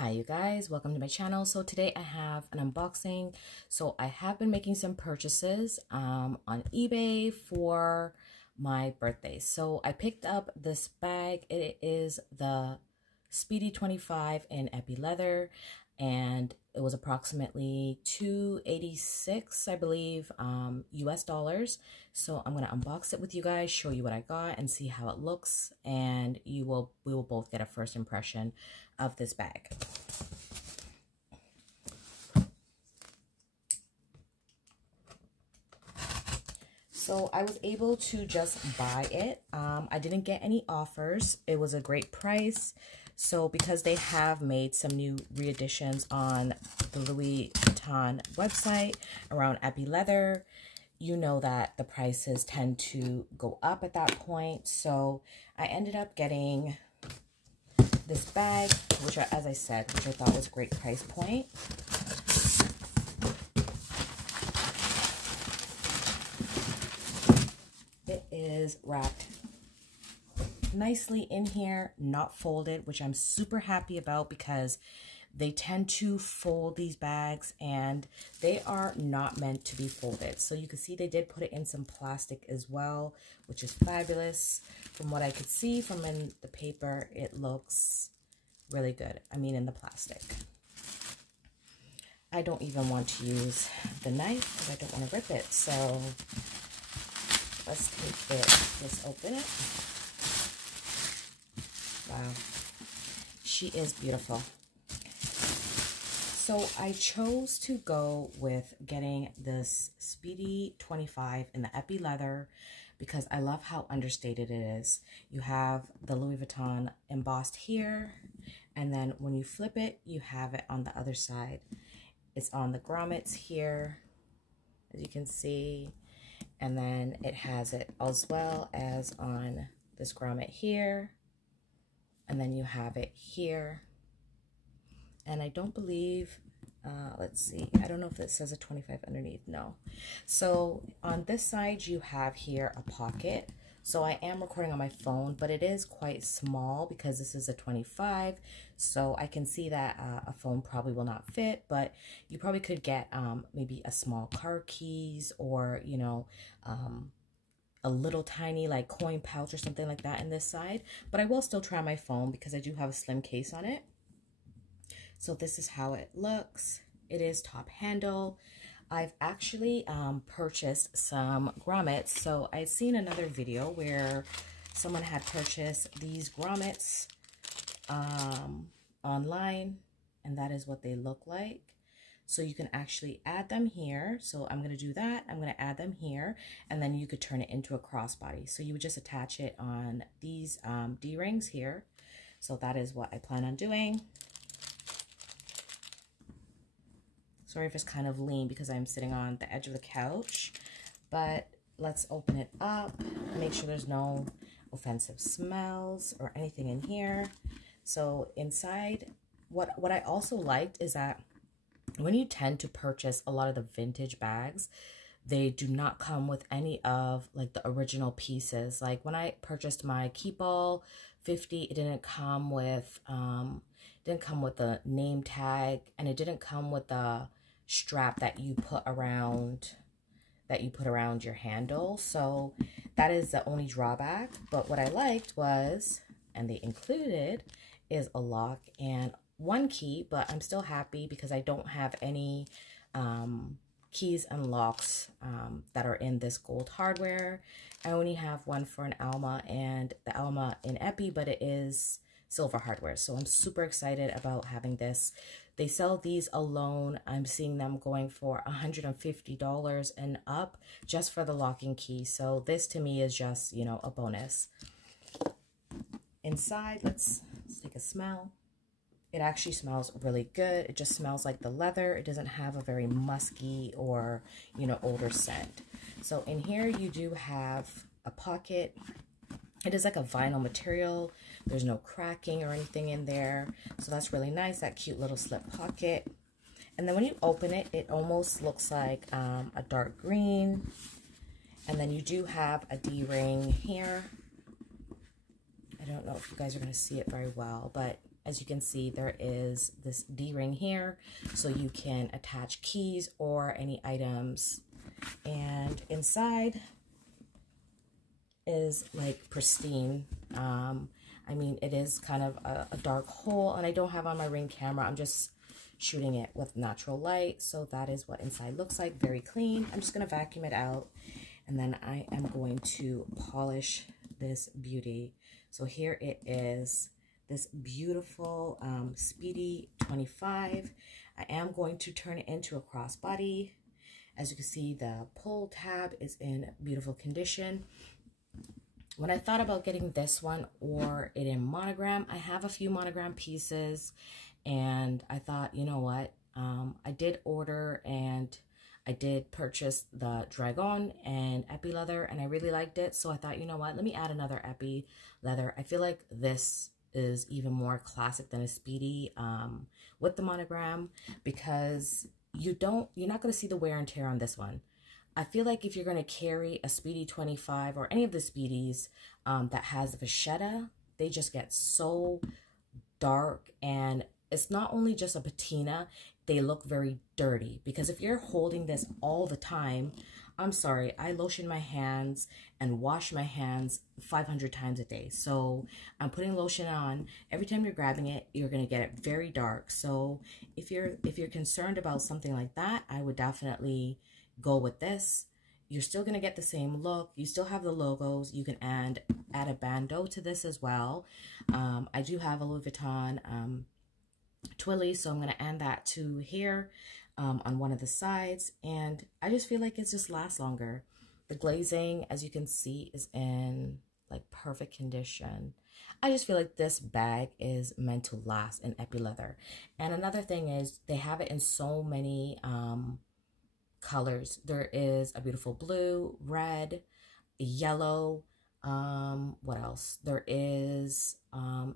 Hi you guys, welcome to my channel. So today I have an unboxing. So I have been making some purchases on eBay for my birthday. So I picked up this bag. It is the Speedy 25 in epi leather, and it was approximately $286, I believe, US dollars. So I'm gonna unbox it with you guys, show you what I got and see how it looks, and we will both get a first impression of this bag. So I was able to just buy it. I didn't get any offers. It was a great price. So because they have made some new re-editions on the Louis Vuitton website around epi leather, you know that the prices tend to go up at that point. So I ended up getting this bag, which as I said, which I thought was a great price point. It is wrapped nicely in here, not folded, which I'm super happy about because they tend to fold these bags and they are not meant to be folded. So you can see they did put it in some plastic as well, which is fabulous. From what I could see from in the paper, it looks really good. I mean, in the plastic. I don't even want to use the knife because I don't want to rip it. So let's take it, let's open it. Wow, she is beautiful. So I chose to go with getting this Speedy 25 in the epi leather because I love how understated it is. You have the Louis Vuitton embossed here, and then when you flip it, you have it on the other side. It's on the grommets here, as you can see, and then it has it as well as on this grommet here, and then you have it here. And I don't believe, let's see, I don't know if it says a 25 underneath, no. So on this side, you have here a pocket. So I am recording on my phone, but it is quite small because this is a 25. So I can see that a phone probably will not fit, but you probably could get maybe a small car keys or, you know, a little tiny like coin pouch or something like that in this side. But I will still try my phone because I do have a slim case on it. So this is how it looks. It is top handle. I've actually purchased some grommets. So I've seen another video where someone had purchased these grommets online, and that is what they look like. So you can actually add them here. So I'm going to do that. I'm going to add them here, and then you could turn it into a crossbody. So you would just attach it on these D-rings here. So that is what I plan on doing. Sorry if it's kind of lean because I'm sitting on the edge of the couch, but let's open it up, make sure there's no offensive smells or anything in here. So inside, what I also liked is that when you tend to purchase a lot of the vintage bags, they do not come with any of like the original pieces. Like when I purchased my Keepall 50, it didn't come with the name tag, and it didn't come with the strap that you put around your handle. So that is the only drawback. But what I liked was, and they included, is a lock and one key. But I'm still happy because I don't have any keys and locks that are in this gold hardware. I only have one for an Alma and the Alma in epi, but it is silver hardware. So I'm super excited about having this. They sell these alone. I'm seeing them going for $150 and up just for the locking key. So this to me is just, you know, a bonus. Inside, let's take a smell. It actually smells really good. It just smells like the leather. It doesn't have a very musky or, you know, older scent. So in here you do have a pocket. It is like a vinyl material. There's no cracking or anything in there. So that's really nice, that cute little slip pocket. And then when you open it, it almost looks like a dark green. And then you do have a D-ring here. I don't know if you guys are going to see it very well, but as you can see, there is this D-ring here, so you can attach keys or any items. And inside is like pristine. I mean, it is kind of a dark hole, and I don't have on my Ring camera. I'm just shooting it with natural light. So that is what inside looks like, very clean. I'm just going to vacuum it out, and then I am going to polish this beauty. So here it is, this beautiful Speedy 25. I am going to turn it into a crossbody. As you can see, the pull tab is in beautiful condition. When I thought about getting this one or it in monogram, I have a few monogram pieces, and I thought, you know what, I did order and I did purchase the Dragon and Epi leather, and I really liked it. So I thought, you know what, let me add another Epi leather. I feel like this is even more classic than a Speedy with the monogram, because you're not going to see the wear and tear on this one. I feel like if you're going to carry a Speedy 25 or any of the Speedies that has vachetta, they just get so dark, and it's not only just a patina, they look very dirty. Because if you're holding this all the time, I'm sorry, I lotion my hands and wash my hands 500 times a day. So I'm putting lotion on. Every time you're grabbing it, you're going to get it very dark. So if you're concerned about something like that, I would definitely go with this. You're still going to get the same look. You still have the logos. You can add a bandeau to this as well. I do have a Louis Vuitton twilly, so I'm going to add that to here on one of the sides, and I just feel like it just lasts longer. The glazing, as you can see, is in like perfect condition. I just feel like this bag is meant to last in Epi leather. And another thing is they have it in so many colors. There is a beautiful blue, red, yellow, what else? There is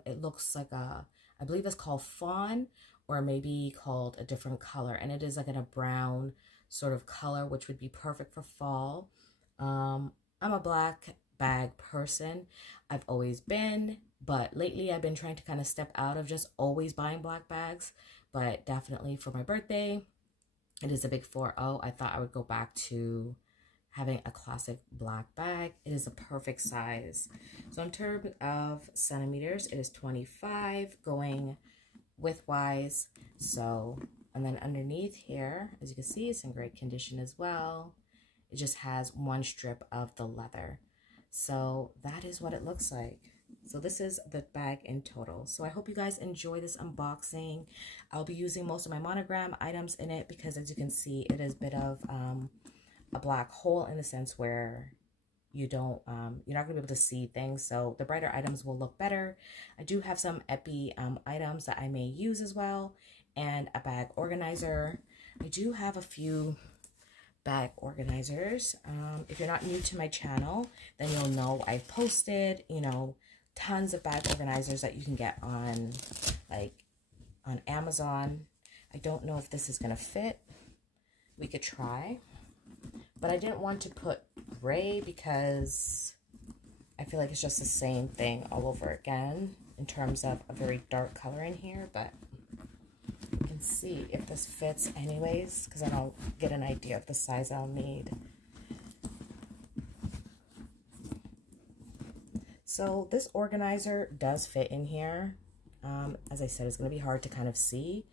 it looks like I believe it's called fawn, or maybe called a different color, and it is like in a brown sort of color, which would be perfect for fall. I'm a black bag person. I've always been, but lately I've been trying to kind of step out of just always buying black bags. But definitely for my birthday, it is a big 4-0. I thought I would go back to having a classic black bag. It is a perfect size. So in terms of centimeters, it is 25 going widthwise. So, and then underneath here, as you can see, it's in great condition as well. It just has one strip of the leather. So that is what it looks like. So this is the bag in total. So I hope you guys enjoy this unboxing. I'll be using most of my monogram items in it because, as you can see, it is a bit of a black hole in the sense where you don't, you're not gonna be able to see things. So the brighter items will look better. I do have some Epi items that I may use as well, and a bag organizer. I do have a few bag organizers. If you're not new to my channel, then you'll know I've posted, you know, tons of bag organizers that you can get on, like, on Amazon. I don't know if this is gonna fit. We could try. But I didn't want to put gray because I feel like it's just the same thing all over again in terms of a very dark color in here. But you can see if this fits anyways, because then I'll get an idea of the size I'll need. So this organizer does fit in here. As I said, it's going to be hard to kind of see,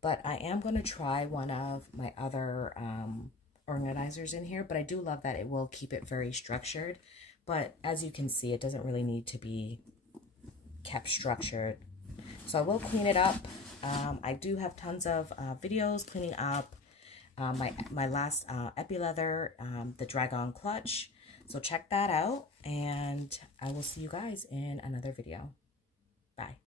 but I am going to try one of my other organizers in here. But I do love that it will keep it very structured. But as you can see, it doesn't really need to be kept structured. So I will clean it up. I do have tons of videos cleaning up my last Epi leather, the Dragon clutch. So check that out, and I will see you guys in another video. Bye.